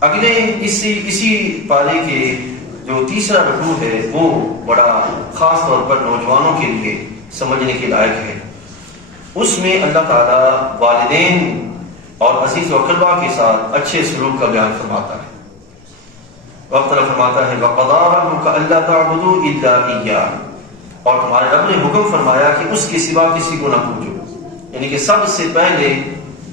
اگلے اسی پارے کے جو تیسرا رکوع ہے وہ بڑا خاص طور پر نوجوانوں کے لیے سمجھنے کے لائق ہے۔ اس میں اللہ تعالیٰ والدین اور عزیز و اقربا کے ساتھ اچھے سلوک کا بیان فرماتا ہے۔ وقت فرماتا ہے وَقَضَىٰ رَبُّكَ أَلَّا تَعْبُدُوا إِلَّا إِيَّاهُ، اور تمہارے رب نے حکم فرمایا کہ اس کے سوا کسی کو نہ پوجو، یعنی کہ سب سے پہلے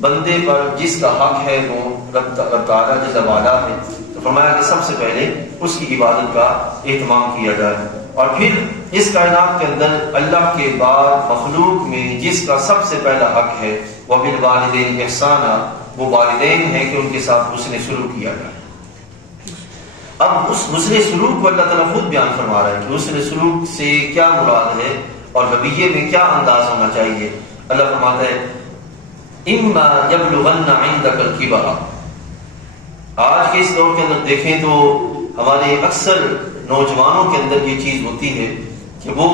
بندے پر جس کا حق ہے وہ رب تعالیٰ جل وعلا ہے، تو فرمایا کہ سب سے پہلے اس کی عبادت کا اہتمام کیا جائے، اور پھر اس کائنات کے اندر اللہ کے بعد مخلوق میں جس کا سب سے پہلا حق ہے وَبِالْوَالِدَيْنِ إِحْسَانًا، وہ والدین ہیں کہ ان کے ساتھ حسن سلوک کیا جائے۔ اب اس حسن سلوک کو اللہ تعالیٰ خود بیان فرما رہا ہے کہ حسن سلوک سے کیا مراد ہے اور رویے میں کیا انداز ہونا چاہیے۔ اللہ فرماتا ہے اما یبلغن عندک الکبر، آج کے اس دور کے اندر دیکھیں تو ہمارے اکثر نوجوانوں کے اندر یہ چیز ہوتی ہے کہ وہ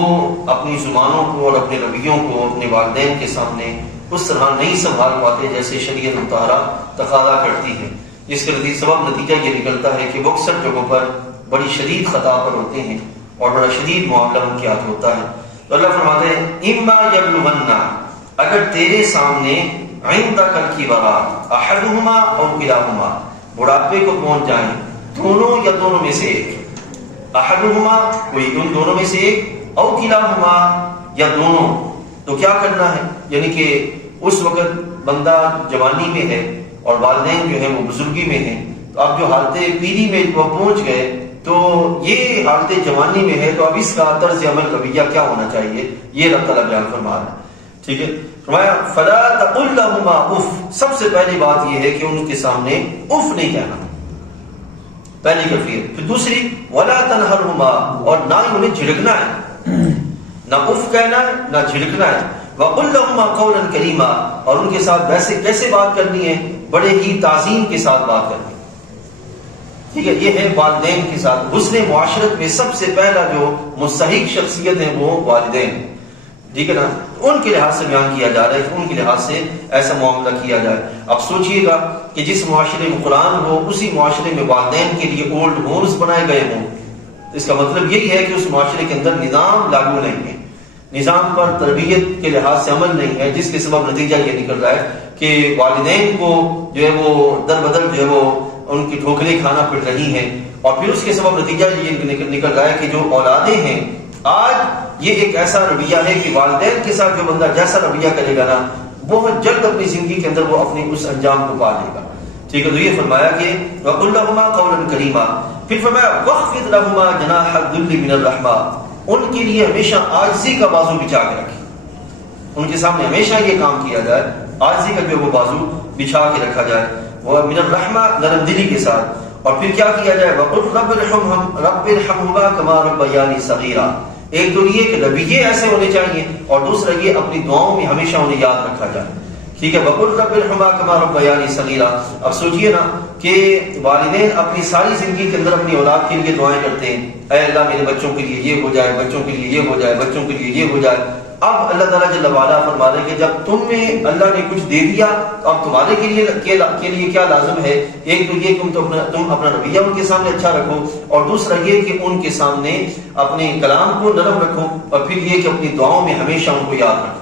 اپنی زبانوں کو اور اپنے رویوں کو اپنے والدین کے سامنے اس طرح نہیں سنبھال پاتے جیسے شریعت مطہرہ تقاضا کرتی ہے، جس کا سبب نتیجہ یہ نکلتا ہے کہ وہ اکثر جگہوں پر بڑی شدید خطا پر ہوتے ہیں اور بڑا شدید معاملہ ان کے ہاتھ ہوتا ہے۔ تو اللہ فرماتے ہیں اما یبلغن، اگر تیرے سامنے عندک الکبر احدہما او کلاہما، بڑھاپے کو پہنچ جائیں دونوں یا دونوں میں سے ایک، احدہما کوئی ان دونوں میں سے ایک، او کلاہما یا دونوں، تو کیا کرنا ہے؟ یعنی کہ اس وقت بندہ جوانی میں ہے اور والدین جو ہیں وہ بزرگی میں ہیں، تو اب جو حالت پیری میں وہ پہنچ گئے تو یہ حالت جوانی میں ہے، تو اب اس کا طرز عمل رویہ کیا ہونا چاہیے، یہ اللہ تعالیٰ بیان فرما رہا ہے۔ ٹھیک ہے، فرمایا فلا تقل لهما اف، سب سے پہلی بات یہ ہے کہ ان کے سامنے اف نہیں کہنا، پہلی کیفیت۔ پھر دوسری ولا تنهرهما، اور نہ ہی انہیں جھڑکنا ہے، نہ اف کہنا ہے نہ جھڑکنا ہے۔ وقل لهما قولا کریما، اور ان کے ساتھ ویسے کیسے بات کرنی ہے؟ بڑے ہی تعظیم کے ساتھ بات کرنی ہے۔ ٹھیک ہے، یہ ہے والدین کے ساتھ حسن معاشرت میں سب سے پہلا جو مستحق شخصیت ہے وہ والدین، ٹھیک ہے نا، ان کے لحاظ سے بیان کیا جا رہا ہے کہ ان کے لحاظ سے ایسا معاملہ کیا جائے۔ اب سوچئے گا کہ جس معاشرے میں قرآن ہو اسی معاشرے میں والدین کے لیے اولڈ ہومز بنائے گئے ہوں، اس کا مطلب یہی ہے کہ اس معاشرے کے اندر نظام لاگو نہیں ہے، نظام پر تربیت کے لحاظ سے عمل نہیں ہے، جس کے سبب نتیجہ یہ نکل رہا ہے کہ والدین کو جو ہے وہ در بدر جو ہے وہ ان کی ٹھوکریں کھانا پڑ رہی ہیں، اور پھر اس کے سبب نتیجہ یہ نکل رہا ہے کہ جو اولادیں ہیں آج یہ ایک ایسا رویہ ہے کہ والدین کے ساتھ جو بندہ جیسا رویہ کرے گا نا بہت جلد اپنی زندگی کے اندر وہ اپنے اس انجام کو پا لے گا۔ ٹھیک ہے، تو یہ فرمایا کہ وَقُلْ لَهُمَا قَوْلًا كَرِيمًا، پھر فرمایا وَخْفِضْ لَهُمَا جَنَاحَ الذُّلِّ مِنَ الرَّحْمَةِ، ان کے لیے ہمیشہ عاجزی کا بازو بچھا کے رکھیں، ان کے سامنے ہمیشہ یہ کام کیا جائے، عاجزی کا جو وہ بازو بچھا کے رکھا جائے، وہ من الرحمہ نرم دلی کے ساتھ، اور پھر کیا کیا جائے وَقُلْ رَبِّ ارْحَمْهُمَا كَمَا رَبَّيَانِي صَغِيرًا، ایک تو یہ کہ رویے ایسے ہونے چاہیے اور دوسرا یہ اپنی دعاؤں میں ہمیشہ انہیں یاد رکھا جائے۔ ٹھیک ہے، وَقُلْ رَبِّ ارْحَمْهُمَا كَمَا رَبَّيَانِي صَغِيرًا۔ اب سوچئے نا کہ والدین اپنی ساری زندگی کے اندر اپنی اولاد کے لیے دعائیں کرتے ہیں، اے اللہ میرے بچوں کے لیے یہ ہو جائے، بچوں کے لیے یہ ہو جائے، بچوں کے لیے یہ ہو جائے۔ اب اللہ تعالیٰ جل وعلا فرما رہے ہیں کہ جب تم میں اللہ نے کچھ دے دیا تو اب تمہارے کے لیے کیا لازم ہے؟ ایک تو یہ کہ تم اپنا رویہ ان کے سامنے اچھا رکھو، اور دوسرا یہ کہ ان کے سامنے اپنے کلام کو نرم رکھو، اور پھر یہ کہ اپنی دعاؤں میں ہمیشہ ان کو یاد رکھو۔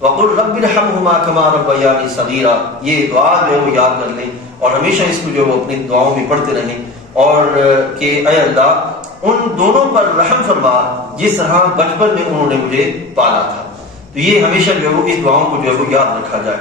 وَقُلْ رَبِّ ارْحَمْهُمَا كَمَا رَبَّيَانِي صَغِيرًا، یہ دعا جو ہے وہ یاد کر لیں اور ہمیشہ اس کو جو ہے وہ اپنی دعاؤں میں پڑھتے رہیں، اور کہ اے اللہ ان دونوں پر رحم فرما جس طرح بچپن میں انہوں نے مجھے پالا تھا۔ تو یہ ہمیشہ جو ہے وہ اس دعاؤں کو جو ہے وہ یاد رکھا جائے۔